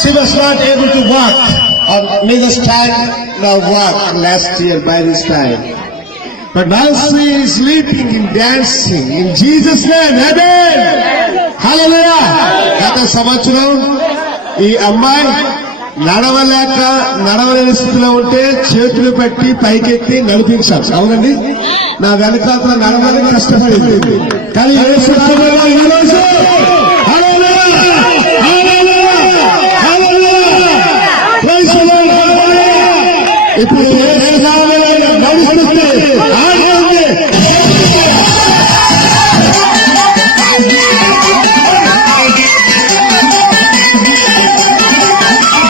She was not able to walk on Mother's time, now walk last year by this time. But now she is leaping and dancing in Jesus' name. Amen. Hallelujah. గత సంవత్సరం ఈ అమ్మాయి నడవలేని స్థితిలో ఉంటే చేతులు పెట్టి పైకెత్తి నడిపించాం. అవునండి, నా వెనకాల నడవడానికి కష్టపడింది. కానీ ఈరోజు ఇప్పుడు నడుస్తుంది.